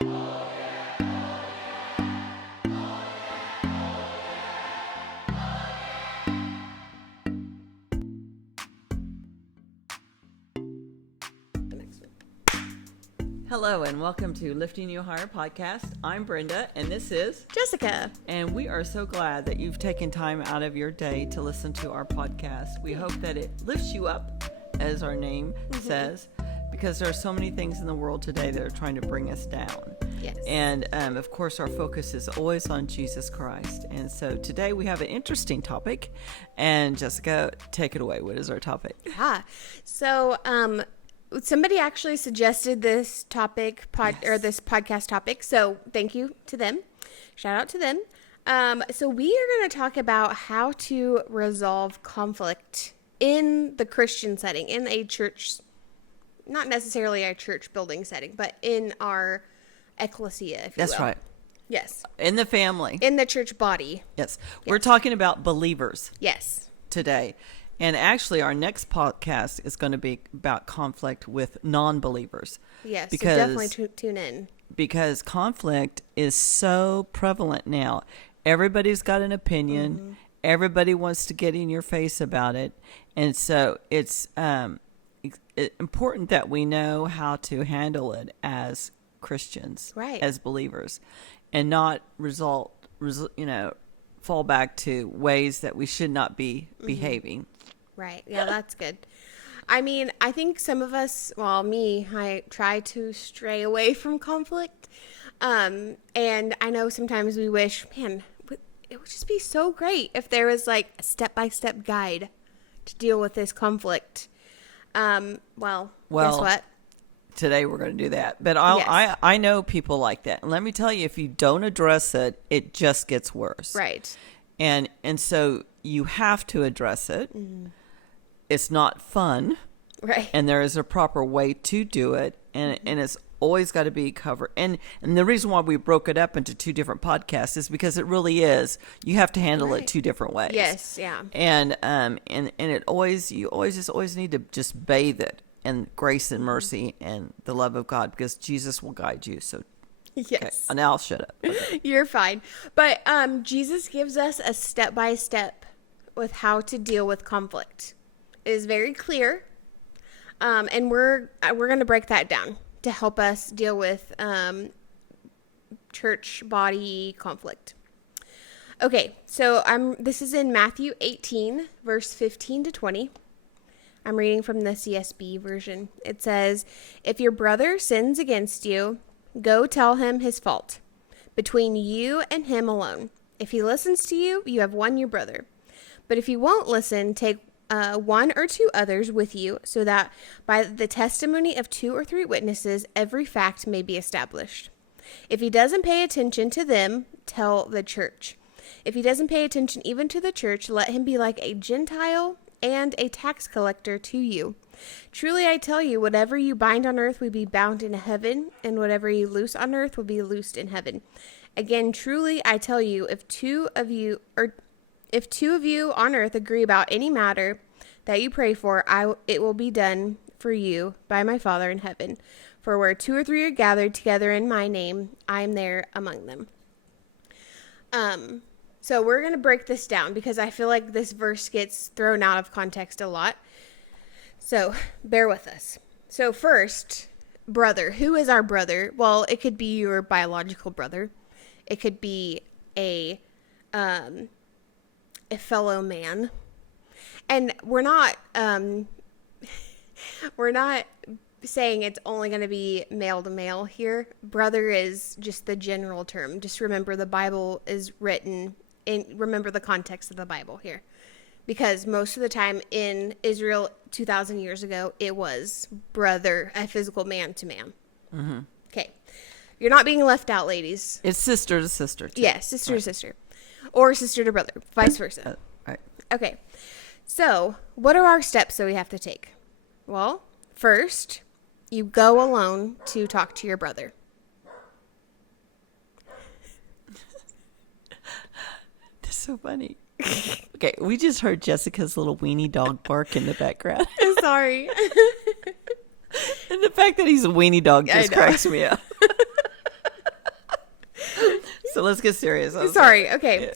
Hello and welcome to Lifting You Higher podcast. I'm Brenda and this is Jessica. And we are so glad that you've taken time out of your day to listen to our podcast. We hope that it lifts you up, as our name says, because there are so many things in the world today that are trying to bring us down. Yes. And of course, our focus is always on Jesus Christ. And so today we have an interesting topic. And Jessica, take it away. What is our topic? Somebody actually suggested this topic this podcast topic, so thank you to them. Shout out to them. So we are going to talk about how to resolve conflict in the Christian setting, in a church, not necessarily a church building setting, but in our ecclesia, if you will. That's right. Yes. In the family. In the church body. Yes. We're talking about believers. Yes. Today. And actually, our next podcast is going to be about conflict with non-believers. Yes, because, so definitely tune in. Because conflict is so prevalent now. Everybody's got an opinion. Mm-hmm. Everybody wants to get in your face about it. And so it's important that we know how to handle it as Christians, right, as believers, and not fall back to ways that we should not be behaving. Right. Yeah, that's good. I mean, I think some of us, I try to stray away from conflict. And I know sometimes we wish, man, it would just be so great if there was like a step-by-step guide to deal with this conflict. Guess what? Today we're going to do that. But I know people like that. And let me tell you, if you don't address it, it just gets worse. Right. And so you have to address it. Mm-hmm. It's not fun. Right. And there is a proper way to do it. And it's always got to be covered. And the reason why we broke it up into two different podcasts is because it really is. You have to handle it two different ways. Yes, you always need to just bathe it in grace and mercy and the love of God, because Jesus will guide you. So yes. Okay, now I'll shut up. Okay. You're fine. But Jesus gives us a step-by-step with how to deal with conflict. It is very clear. And we're going to break that down to help us deal with church body conflict. Okay, so this is in Matthew 18, verse 15 to 20. I'm reading from the CSB version. It says, "If your brother sins against you, go tell him his fault, between you and him alone. If he listens to you, you have won your brother. But if he won't listen, take one or two others with you, so that by the testimony of 2 or 3 witnesses, every fact may be established. If he doesn't pay attention to them, tell the church. If he doesn't pay attention even to the church, let him be like a Gentile and a tax collector to you. Truly I tell you, whatever you bind on earth will be bound in heaven, and whatever you loose on earth will be loosed in heaven. Again, truly I tell you, if two of you on earth agree about any matter that you pray for, it will be done for you by my Father in heaven. For where 2 or 3 are gathered together in my name, I am there among them." So we're going to break this down because I feel like this verse gets thrown out of context a lot. So bear with us. So first, brother. Who is our brother? Well, it could be your biological brother. It could be a fellow man. And we're not saying it's only going to be male to male here. Brother is just the general term. Just remember the Bible is written remember the context of the Bible here. Because most of the time in Israel 2,000 years ago, it was brother, a physical man to man. Mm-hmm. Okay. You're not being left out, ladies. It's sister to sister, too. Yes, sister to sister. Or sister to brother, vice versa. Right. Okay. So, what are our steps that we have to take? Well, first, you go alone to talk to your brother. That's so funny. Okay, we just heard Jessica's little weenie dog bark in the background. Sorry. And the fact that he's a weenie dog just cracks me up. So let's get serious. Sorry. Okay.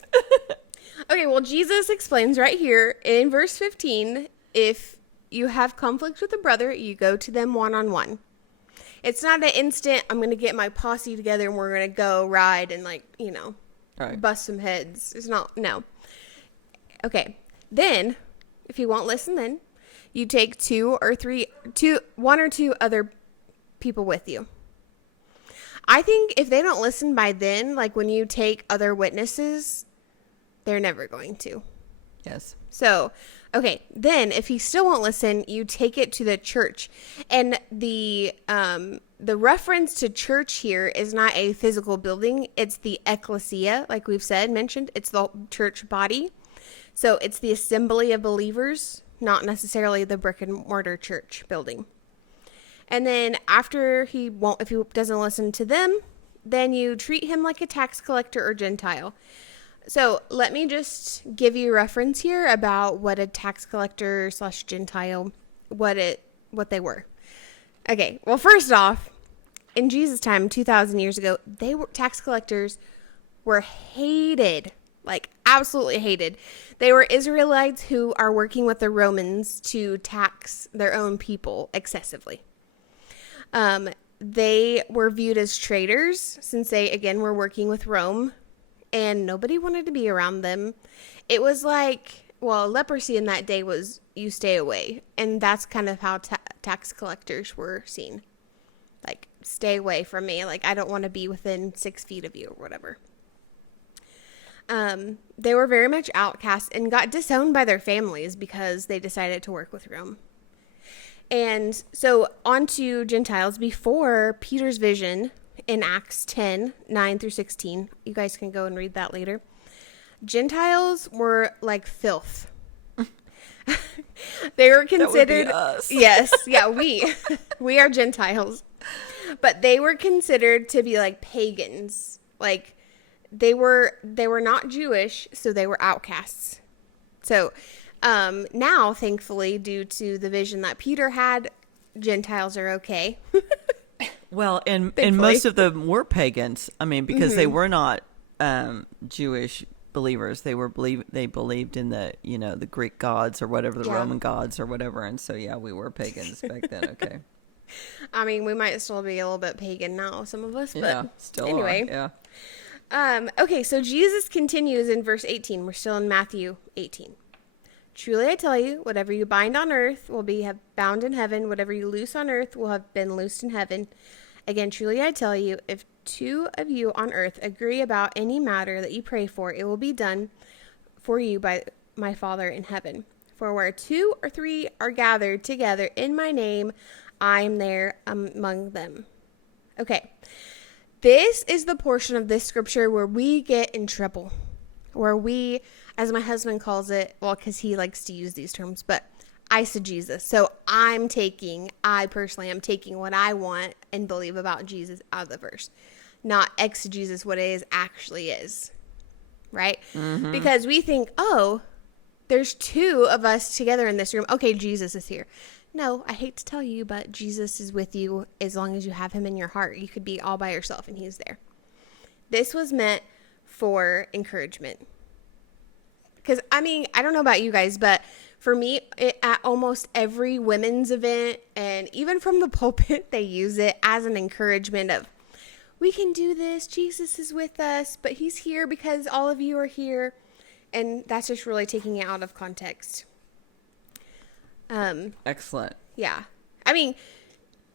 Okay, well, Jesus explains right here in verse 15, if you have conflict with a brother, you go to them one-on-one. It's not an instant, I'm going to get my posse together and we're going to go ride and, like, Right. bust some heads. It's not, no. Okay, then, if you won't listen then, you take one or two other people with you. I think if they don't listen by then, like when you take other witnesses, they're never going to. Yes. So, okay, then if he still won't listen, you take it to the church. And the reference to church here is not a physical building. It's the ecclesia, like we've mentioned. It's the church body. So it's the assembly of believers, not necessarily the brick and mortar church building. And then after if he doesn't listen to them, then you treat him like a tax collector or Gentile. So let me just give you a reference here about what a tax collector / Gentile, what they were. Okay, well, first off, in Jesus' time, 2,000 years ago, tax collectors were hated, like absolutely hated. They were Israelites who are working with the Romans to tax their own people excessively. They were viewed as traitors since they, again, were working with Rome. And nobody wanted to be around them. It was like, leprosy in that day was you stay away. And that's kind of how tax collectors were seen. Like, stay away from me. Like, I don't want to be within 6 feet of you or whatever. They were very much outcast and got disowned by their families because they decided to work with Rome. And so on to Gentiles. Before Peter's vision in Acts 10, 9 through 16. You guys can go and read that later. Gentiles were like filth. They were considered... That would be us. Yes. Yeah, we are Gentiles. But they were considered to be like pagans. Like, they were not Jewish, so they were outcasts. So, now, thankfully, due to the vision that Peter had, Gentiles are okay. Well, and Thankfully. most of them were pagans. I mean, because they were not Jewish believers. They believed in the Greek gods or whatever, the Roman gods or whatever. And so, we were pagans back then. Okay. I mean, we might still be a little bit pagan now, some of us, but still anyway. are. Yeah. Okay, so Jesus continues in verse 18. We're still in Matthew 18. Truly I tell you, whatever you bind on earth will be bound in heaven. Whatever you loose on earth will have been loosed in heaven. Again, truly I tell you, if 2 of you on earth agree about any matter that you pray for, it will be done for you by my Father in heaven. For where 2 or 3 are gathered together in my name, I am there among them. Okay, this is the portion of this scripture where we get in trouble. Where we, as my husband calls it, because he likes to use these terms, but eisegesis. So I personally am taking what I want and believe about Jesus out of the verse, not exegesis, what it actually is, right? Mm-hmm. Because we think, there's 2 of us together in this room. Okay, Jesus is here. No, I hate to tell you, but Jesus is with you as long as you have him in your heart. You could be all by yourself and he's there. This was meant for encouragement. Because, I mean, I don't know about you guys, but for me, at almost every women's event, and even from the pulpit, they use it as an encouragement of, we can do this, Jesus is with us, but he's here because all of you are here. And that's just really taking it out of context. Excellent. Yeah. I mean,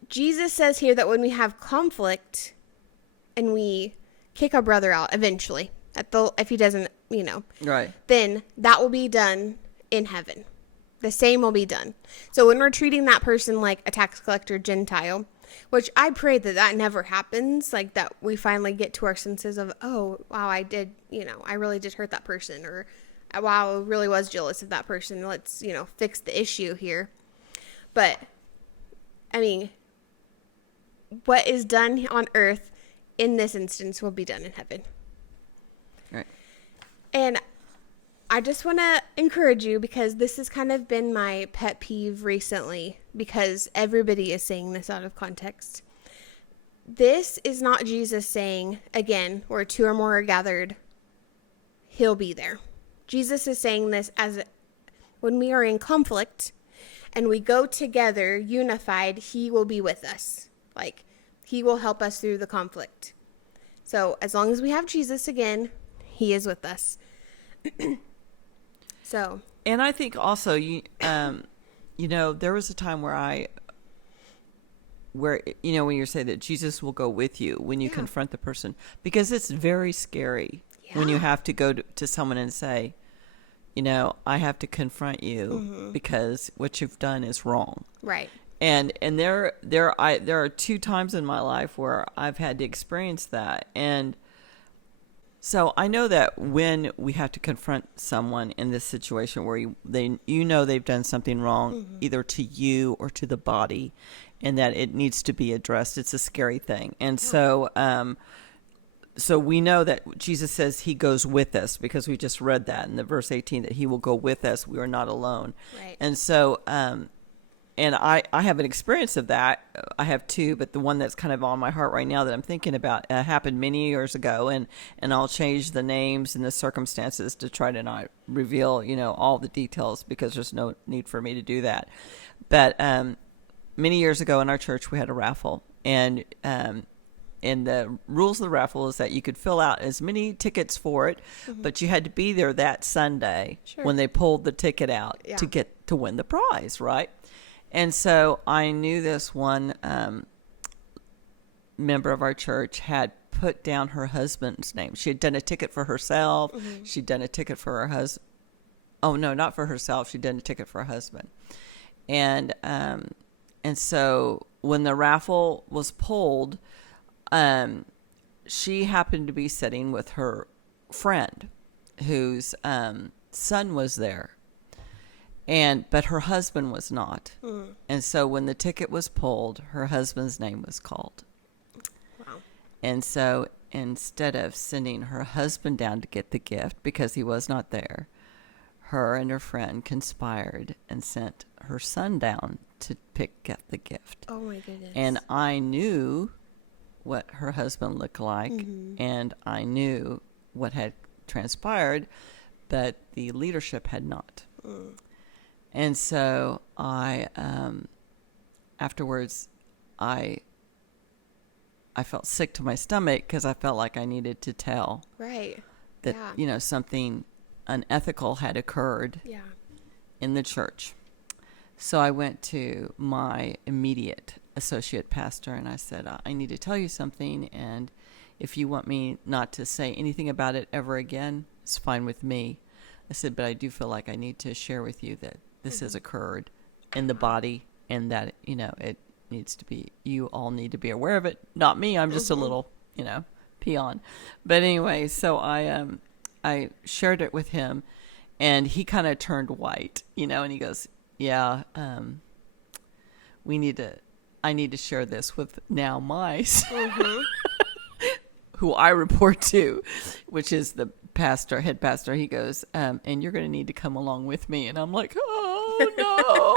Jesus says here that when we have conflict and we kick our brother out eventually, if he doesn't, Right. then that will be done in heaven. The same will be done. So when we're treating that person like a tax collector Gentile, which I pray that never happens, like that we finally get to our senses of, oh, wow, I really did hurt that person, or wow, I really was jealous of that person. Let's, fix the issue here. But, I mean, what is done on earth in this instance will be done in heaven. Right. And I just want to encourage you, because this has kind of been my pet peeve recently, because everybody is saying this out of context. this is not Jesus saying, again, where two or more are gathered, he'll be there. Jesus is saying this as when we are in conflict and we go together unified, he will be with us. Like, he will help us through the conflict. So as long as we have Jesus again, he is with us. So. And I think also, there was a time where when you say that Jesus will go with you when you confront the person, because it's very scary when you have to go to someone and say, I have to confront you because what you've done is wrong. Right. And there are 2 times in my life where I've had to experience that. And so I know that when we have to confront someone in this situation where they've done something wrong, either to you or to the body, and that it needs to be addressed, it's a scary thing. And so we know that Jesus says he goes with us, because we just read that in the verse 18, that he will go with us. We are not alone. Right. And so, and I have an experience of that. I have 2, but the one that's kind of on my heart right now that I'm thinking about happened many years ago, and I'll change the names and the circumstances to try to not reveal, all the details, because there's no need for me to do that. But many years ago in our church, we had a raffle, and the rules of the raffle is that you could fill out as many tickets for it, but you had to be there that Sunday when they pulled the ticket out to win the prize, right? And so I knew this one member of our church had put down her husband's name. She had done a ticket for herself. She'd done a ticket for her husband. Oh, no, not for herself. She'd done a ticket for her husband. And so when the raffle was pulled, she happened to be sitting with her friend whose son was there. But her husband was not. And so when the ticket was pulled, her husband's name was called. Wow. And so instead of sending her husband down to get the gift because he was not there, her and her friend conspired and sent her son down to get the gift. Oh my goodness. And I knew what her husband looked like, and I knew what had transpired, but the leadership had not. And so afterwards, I felt sick to my stomach, because I felt like I needed to tell that something unethical had occurred in the church. So I went to my immediate associate pastor and I said, I need to tell you something, and if you want me not to say anything about it ever again, it's fine with me. I said, but I do feel like I need to share with you that this has occurred in the body, and that, it needs to be, you all need to be aware of it. Not me. I'm just a little, peon. But anyway, so I shared it with him, and he kind of turned white, and he goes, yeah, I need to share this with now my who I report to, which is the head pastor. He goes, and you're going to need to come along with me. And I'm like, oh no,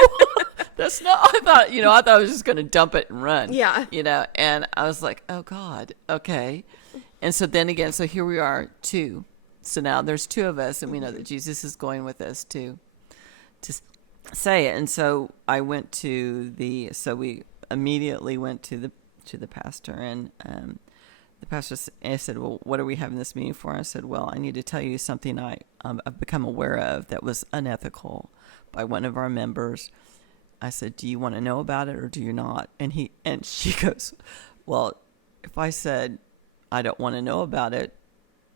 that's not, I thought I was just going to dump it and run. Yeah. And I was like, oh God, okay. And so then again, so here we are, 2. So now there's 2 of us, and we know that Jesus is going with us to say it. And so we immediately went to the pastor, and the pastor said, well, what are we having this meeting for? I said, well, I need to tell you something I've become aware of that was unethical by one of our members. I said, do you want to know about it or do you not? And she goes, well, if I said I don't want to know about it,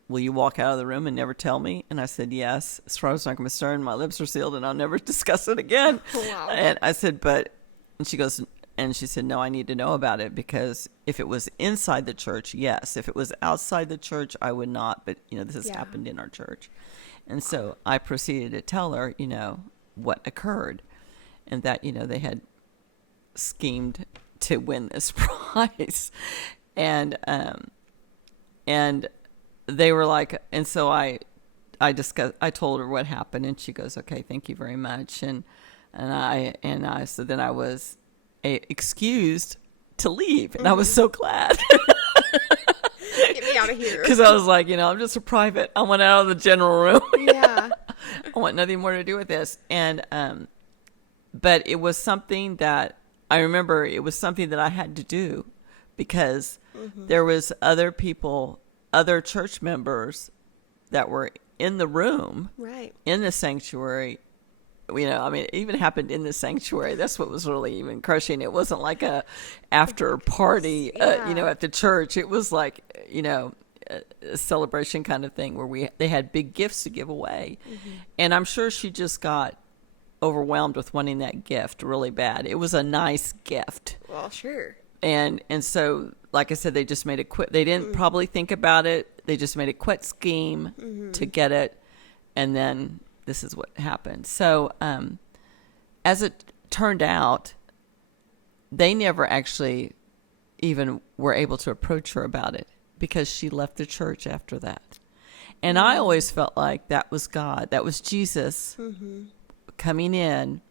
will you walk out of the room and never tell me? And I said, yes. As far as I'm concerned, my lips are sealed and I'll never discuss it again. Wow. And I said, and she goes, and she said, no, I need to know about it, because if it was inside the church, yes. If it was outside the church, I would not. But, this has happened in our church. And so I proceeded to tell her, what occurred, and that, they had schemed to win this prize. And they were like, and so I told her what happened, and she goes, okay, thank you very much. So then I was excused to leave. And I was so glad. Get me out of here. Because I was like, I'm just a private. I want out of the general room. Yeah. I want nothing more to do with this. And, but it was something that I remember it was something that I had to do because there was other people, other church members that were in the room, Right. in the sanctuary. It even happened in the sanctuary. That's what was really even crushing. It wasn't like a after party, at the church. It was like, a celebration kind of thing where they had big gifts to give away. And I'm sure she just got overwhelmed with wanting that gift really bad. It was a nice gift. Well, sure. And so, like I said, they just made a quick, they didn't probably think about it. They just made a quick scheme to get it. And then this is what happened. So, as it turned out, they never actually even were able to approach her about it because she left the church after that. And I always felt like that was God. That was Jesus coming in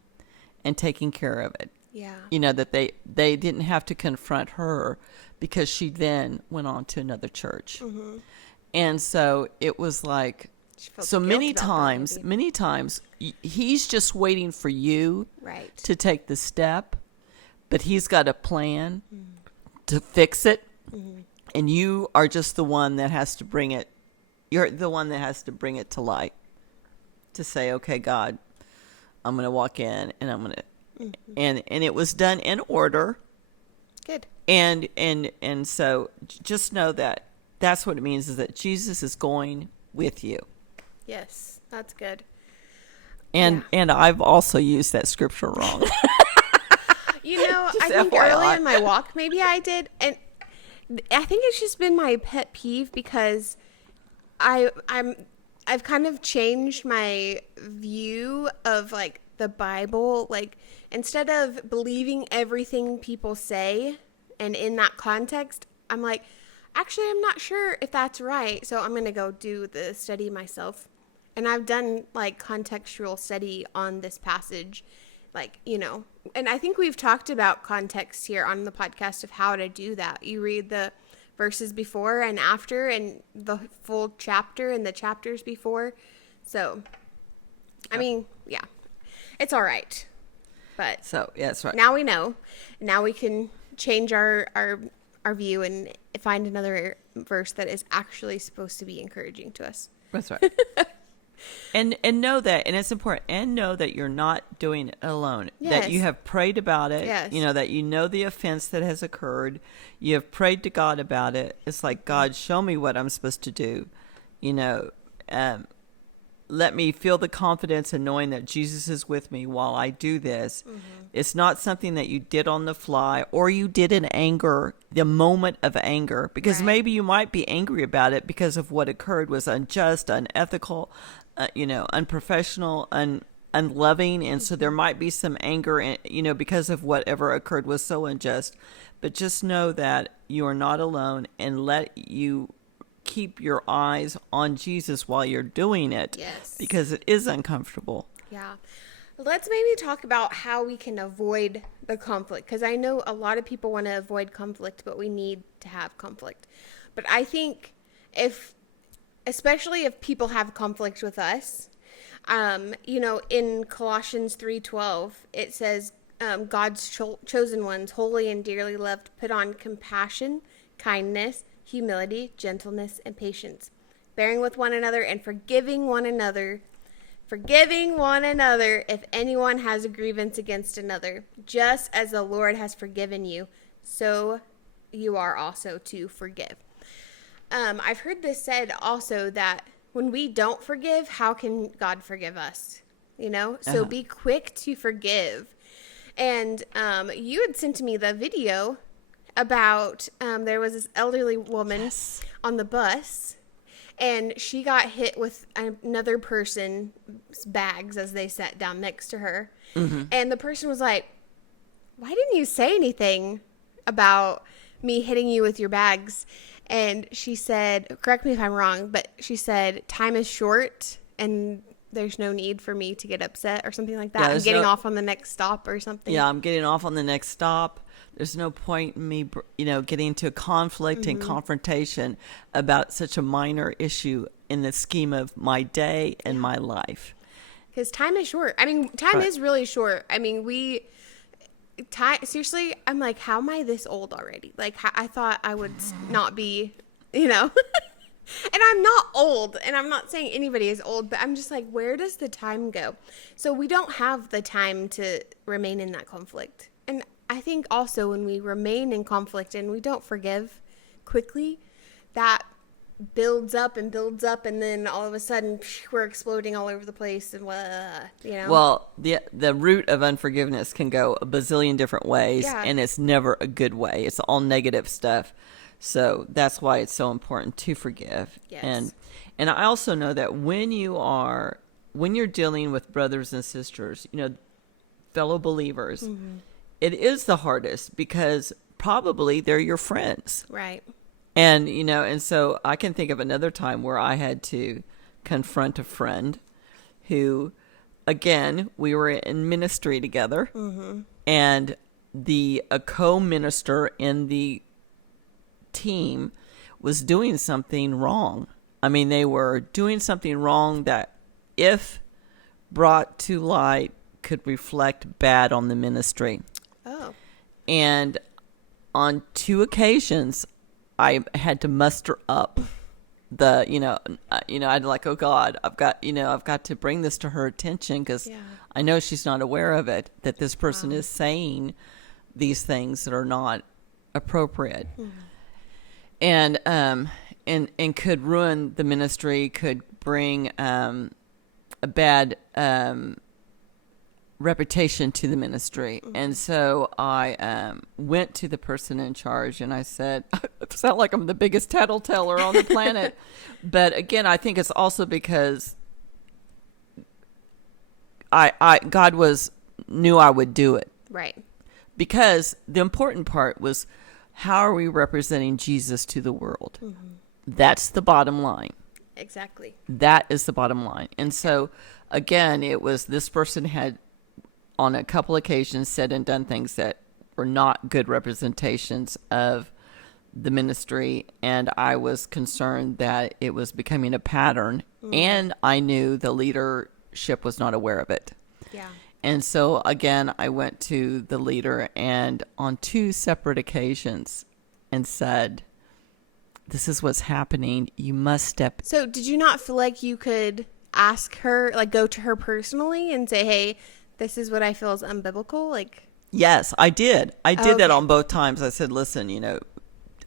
and taking care of it. Yeah. That they didn't have to confront her because she then went on to another church. And so it was like, so many times, he's just waiting for you Right. to take the step, but he's got a plan to fix it. And you are just the one that has to bring it. You're the one that has to bring it to light to say, okay, God, I'm going to walk in and I'm going to, and it was done in order. Good. And so just know that that's what it means, is that Jesus is going with you. Yes, that's good. And I've also used that scripture wrong. I think FYI. early in my walk, maybe I did. And I think it's just been my pet peeve because I've kind of changed my view of like the Bible. Like, instead of believing everything people say and in that context, I'm like, actually, I'm not sure if that's right. So I'm going to go do the study myself. And I've done like contextual study on this passage, and I think we've talked about context here on the podcast of how to do that. You read the verses before and after and the full chapter and the chapters before. So, I mean, yeah, it's all right. But So, yeah, that's right. now we know. Now we can change our view and find another verse that is actually supposed to be encouraging to us. That's right. And know that, and it's important, and know that you're not doing it alone. Yes. That you have prayed about it. Yes. That you know the offense that has occurred. You have prayed to God about it. It's like, God, show me what I'm supposed to do. Let me feel the confidence in knowing that Jesus is with me while I do this. It's not something that you did on the fly or you did in anger, the moment of anger, because maybe you might be angry about it because of what occurred was unjust, unethical, unprofessional, unloving. And so there might be some anger, because of whatever occurred was so unjust. But just know that you are not alone, and let you keep your eyes on Jesus while you're doing it. Yes. Because it is uncomfortable. Yeah. Let's maybe talk about how we can avoid the conflict, because I know a lot of people want to avoid conflict, but we need to have conflict. But I think especially if people have conflict with us, in Colossians 3:12, it says, God's chosen ones, holy and dearly loved, put on compassion, kindness, humility, gentleness, and patience, bearing with one another and forgiving one another if anyone has a grievance against another, just as the Lord has forgiven you, so you are also to forgive. I've heard this said also that when we don't forgive, how can God forgive us? So be quick to forgive. And you had sent me the video about there was this elderly woman on the bus, and she got hit with another person's bags as they sat down next to her. And the person was like, why didn't you say anything about me hitting you with your bags? And she said, correct me if I'm wrong, but she said, time is short and there's no need for me to get upset or something like that. Yeah, I'm there's getting no- off on the next stop or something. Yeah, I'm getting off on the next stop. There's no point in me, getting into a conflict and confrontation about such a minor issue in the scheme of my day and my life. Because time is short. I mean, time Right. is really short. I mean, seriously, I'm like, how am I this old already? Like, I thought I would not be, and I'm not old, and I'm not saying anybody is old, but I'm just like, where does the time go? So we don't have the time to remain in that conflict. And I think also when we remain in conflict and we don't forgive quickly, that builds up, and then all of a sudden we're exploding all over the place and Well, the root of unforgiveness can go a bazillion different ways, Yeah. and it's never a good way. It's all negative stuff. So that's why it's so important to forgive. Yes. And I also know that when you're dealing with brothers and sisters, fellow believers, it is the hardest because probably they're your friends. right. And so I can think of another time where I had to confront a friend who, again, we were in ministry together, and a co-minister in the team was doing something wrong. I mean, they were doing something wrong that, if brought to light, could reflect bad on the ministry. Oh. And on 2 occasions, I had to muster up I'd like, oh God, I've got to bring this to her attention because I know she's not aware of it, that this person is saying these things that are not appropriate. And could ruin the ministry, could bring a bad reputation to the ministry. And so I went to the person in charge and I said, I sound like I'm the biggest tattleteller on the planet. But again, I think it's also because God knew I would do it. Right. Because the important part was, how are we representing Jesus to the world? That's the bottom line. Exactly. That is the bottom line. And so, again, it was this person had, on a couple occasions, said and done things that were not good representations of the ministry. And I was concerned that it was becoming a pattern. And I knew the leadership was not aware of it. Yeah. And so, again, I went to the leader and on 2 separate occasions and said, this is what's happening. You must step. So did you not feel like you could ask her, like go to her personally and say, hey, this is what I feel is unbiblical? Like, Yes, I did. I did that Okay. on both times. I said, listen,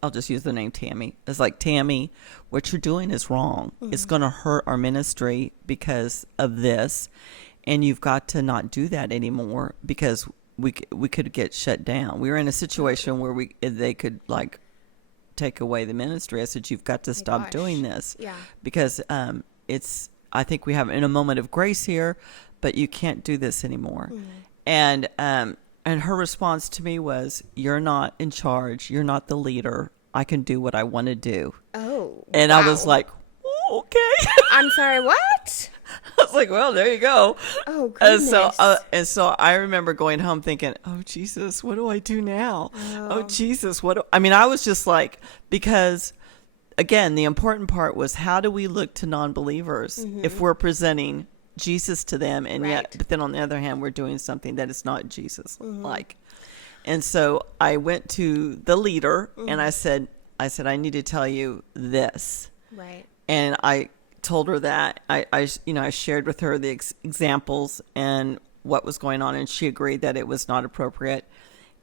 I'll just use the name Tammy. It's like, Tammy, what you're doing is wrong. It's going to hurt our ministry because of this. And you've got to not do that anymore because we could get shut down. We were in a situation where they could like take away the ministry. I said, you've got to stop gosh. doing this. Yeah. Because I think we have in a moment of grace here, but you can't do this anymore. And her response to me was, you're not in charge. You're not the leader. I can do what I want to do. oh. And wow. I was like, oh, okay. I'm sorry, what? I was like, well, there you go. Oh, And goodness. so I remember going home thinking, oh, Jesus, what do I do now? Oh, Jesus, I was just like, because again, the important part was, how do we look to non-believers if we're presenting Jesus to them, and yet, but then on the other hand, we're doing something that is not Jesus like. And so I went to the leader and I said, I need to tell you this. Right. And I told her that I shared with her the examples and what was going on, and she agreed that it was not appropriate.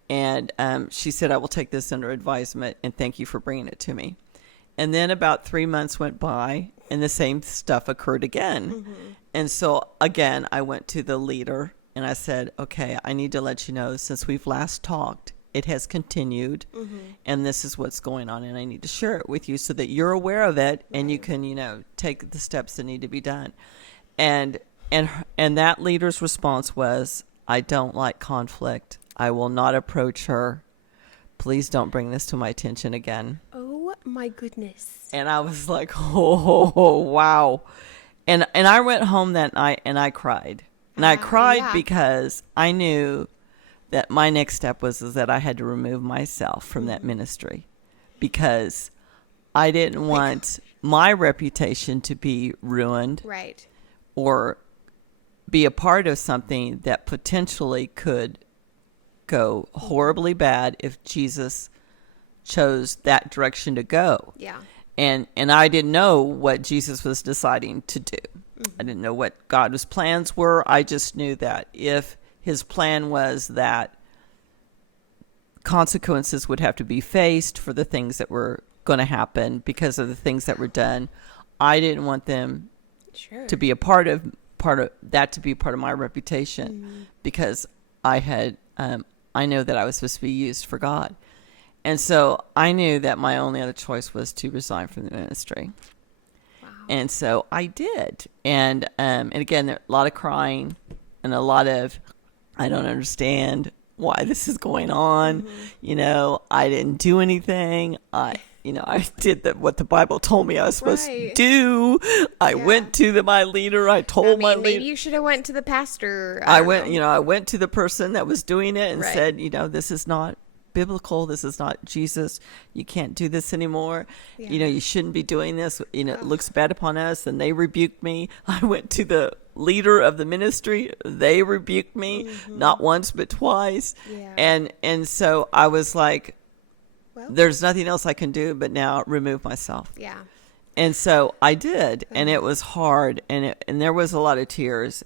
And she said, I will take this under advisement and thank you for bringing it to me. And then about 3 months went by and the same stuff occurred again. And so again, I went to the leader and I said, okay, I need to let you know, since we've last talked, it has continued and this is what's going on, and I need to share it with you so that you're aware of it and you can, take the steps that need to be done. And that leader's response was, I don't like conflict. I will not approach her. Please don't bring this to my attention again. Oh my goodness. And I was like, oh, wow. And I went home that night and I cried. And I cried Yeah. because I knew that my next step is that I had to remove myself from that Mm-hmm. ministry, because I didn't want my reputation to be ruined Right. or be a part of something that potentially could go horribly bad if Jesus chose that direction to go. Yeah. And I didn't know what Jesus was deciding to do. I didn't know what God's plans were. I just knew that if his plan was that consequences would have to be faced for the things that were going to happen because of the things that were done, I didn't want them Sure. to be a part of that, to be part of my reputation, because I had I know that I was supposed to be used for God. And so I knew that my only other choice was to resign from the ministry. Wow. And so I did. And again, there, a lot of crying and a lot of, I don't understand why this is going on. You know, I didn't do anything. I did what the Bible told me I was supposed to Right. do. I went to my leader. I told my maybe leader. you should have went to the pastor. I don't went, know. I went to the person that was doing it and Right. said, this is not biblical. This is not Jesus. You can't do this anymore. Yeah. You shouldn't be doing this. It looks bad upon us. And they rebuked me. I went to the leader of the ministry. They rebuked me, not once, but twice. Yeah. And so I was like, Well, there's nothing else I can do but now remove myself. yeah. And so I did, and it was hard, and there was a lot of tears,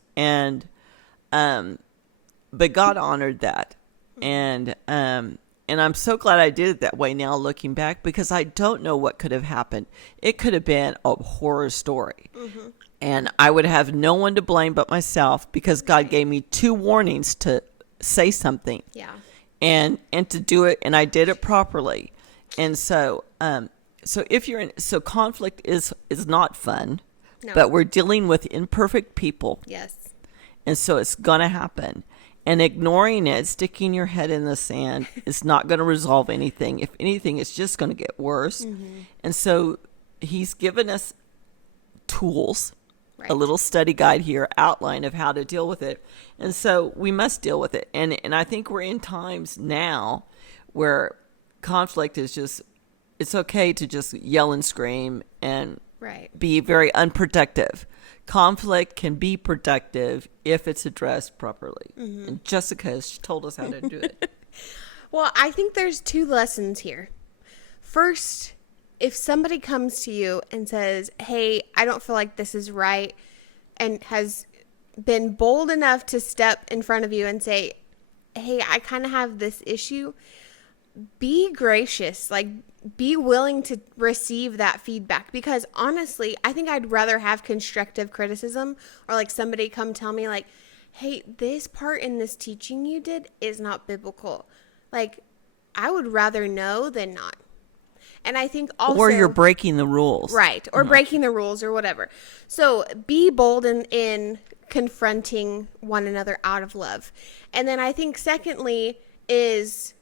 but God honored that, and I'm so glad I did it that way now, looking back, because I don't know what could have happened. It could have been a horror story, and I would have no one to blame but myself, because God gave me 2 warnings to say something. Yeah. And to do it, and I did it properly. And so so conflict is not fun, No. but we're dealing with imperfect people, Yes. and so it's gonna happen. And ignoring it, sticking your head in the sand, is not going to resolve anything. If anything, it's just going to get worse. And so he's given us tools, Right. a little study guide here, outline of how to deal with it. And so we must deal with it. And I think we're in times now where conflict is just, it's okay to just yell and scream and Right. be very unproductive. Conflict can be productive if it's addressed properly. And Jessica has told us how to do it. Well, I think there's 2 lessons here. First, if somebody comes to you and says, hey, I don't feel like this is right, and has been bold enough to step in front of you and say, hey, I kind of have this issue, be gracious. Like, be willing to receive that feedback, because honestly, I think I'd rather have constructive criticism, or like somebody come tell me like, hey, this part in this teaching you did is not biblical. Like, I would rather know than not. And I think also, Or you're breaking the rules. right, or breaking the rules or whatever. So be bold in confronting one another out of love. And then I think secondly is,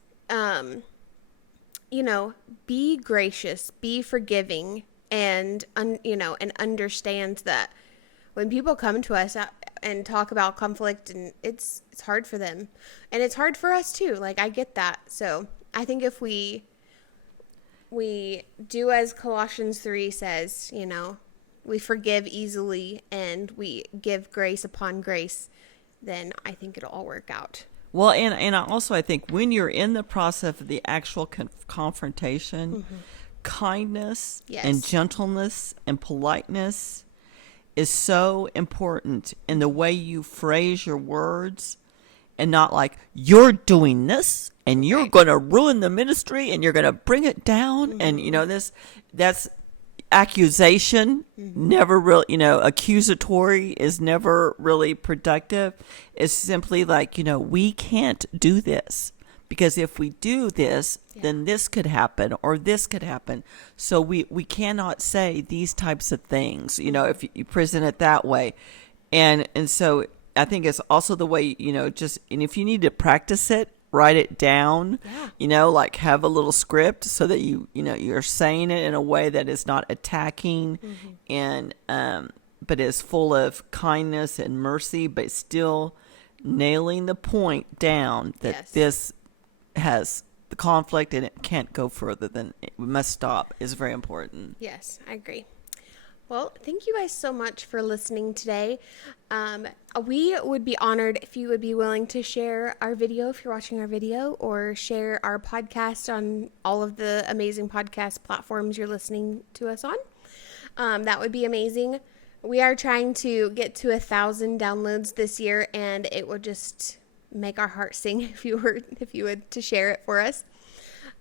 be gracious, be forgiving, and, and understand that when people come to us and talk about conflict, and it's hard for them, and it's hard for us too. Like, I get that. So I think if we do as Colossians 3 says, we forgive easily and we give grace upon grace, then I think it'll all work out. Well, and I think when you're in the process of the actual confrontation, kindness Yes. and gentleness and politeness is so important in the way you phrase your words, and not like, you're doing this and you're Right. going to ruin the ministry and you're going to bring it down. And, that's accusation, never really, accusatory is never really productive. It's simply like, we can't do this, because if we do this, then this could happen or this could happen. So we cannot say these types of things, if you present it that way. And so I think it's also the way, and if you need to practice it, write it down, like have a little script so that you're saying it in a way that is not attacking and but is full of kindness and mercy, but still nailing the point down that Yes. this has the conflict and it can't go further than we must stop is very important. Yes, I agree. Well, thank you guys so much for listening today. We would be honored if you would be willing to share our video if you're watching our video, or share our podcast on all of the amazing podcast platforms you're listening to us on. That would be amazing. We are trying to get to 1,000 downloads this year, and it would just make our heart sing if you would to share it for us.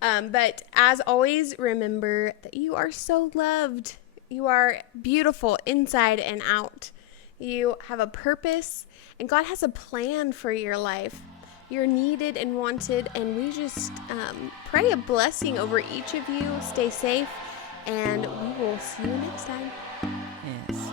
But as always, remember that you are so loved. You are beautiful inside and out. You have a purpose, and God has a plan for your life. You're needed and wanted, and we just pray a blessing over each of you. Stay safe, and we will see you next time. Yes.